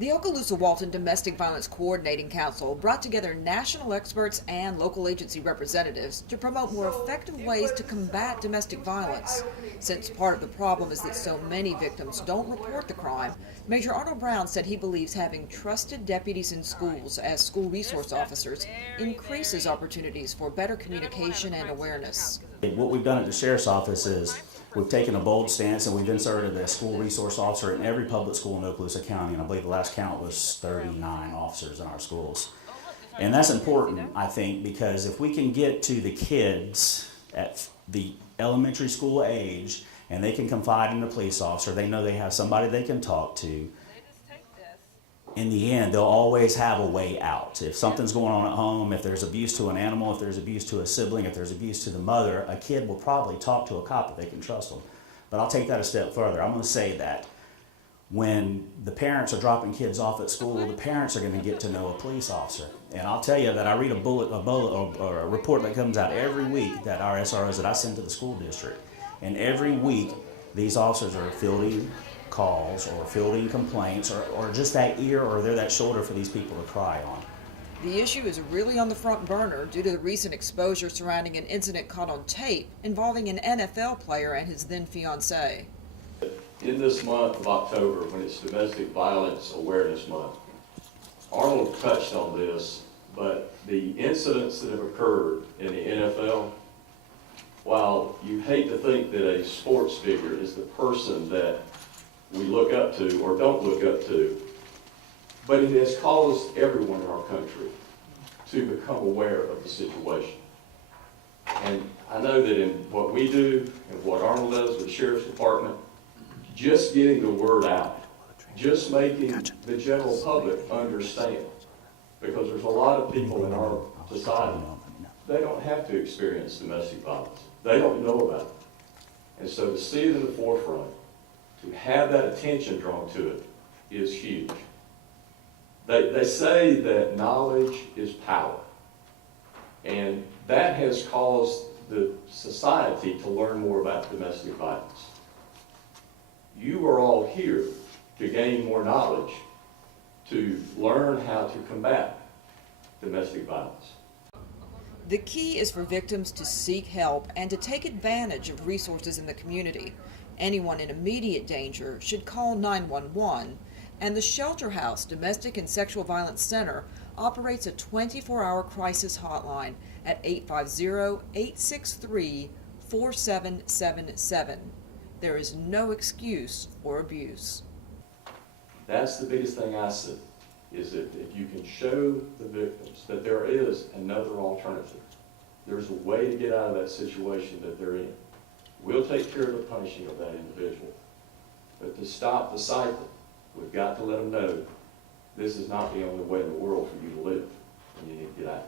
The Okaloosa Walton Domestic Violence Coordinating Council brought together national experts and local agency representatives to promote more effective ways to combat domestic violence. Since part of the problem is that so many victims don't report the crime, Major Arnold Brown said he believes having trusted deputies in schools as school resource officers increases opportunities for better communication and awareness. What we've done at the Sheriff's Office is we've taken a bold stance and we've inserted a school resource officer in every public school in Okaloosa County, and I believe the last count was 39 officers in our schools. And that's important, I think, because if we can get to the kids at the elementary school age and they can confide in a police officer, they know they have somebody they can talk to, in the end, they'll always have a way out. If something's going on at home, if there's abuse to an animal, if there's abuse to a sibling, if there's abuse to the mother, a kid will probably talk to a cop if they can trust them. But I'll take that a step further. I'm going to say that when the parents are dropping kids off at school, the parents are going to get to know a police officer. And I'll tell you that I read a report that comes out every week that our SROs that I send to the school district. And every week, these officers are fielding calls or fielding complaints or just that ear or they're that shoulder for these people to cry on. The issue is really on the front burner due to the recent exposure surrounding an incident caught on tape involving an NFL player and his then fiancée. In this month of October, when it's Domestic Violence Awareness Month, Arnold touched on this, but the incidents that have occurred in the NFL, while you hate to think that a sports figure is the person that we look up to or don't look up to, but it has caused everyone in our country to become aware of the situation. And I know that in what we do and what Arnold does with the Sheriff's Department, just getting the word out, just making the general public understand, because there's a lot of people in our society, they don't have to experience domestic violence. They don't know about it. And so to see it in the forefront, to have that attention drawn to it is huge. They say that knowledge is power. And that has caused the society to learn more about domestic violence. You are all here to gain more knowledge, to learn how to combat domestic violence. The key is for victims to seek help and to take advantage of resources in the community. Anyone in immediate danger should call 911, and the Shelter House Domestic and Sexual Violence Center operates a 24-hour crisis hotline at 850-863-4777. There is no excuse for abuse. That's the biggest thing I see, is that if you can show the victims that there is another alternative, there's a way to get out of that situation that they're in. We'll take care of the punishing of that individual. But to stop the cycle, we've got to let them know this is not the only way in the world for you to live, and you need to get out.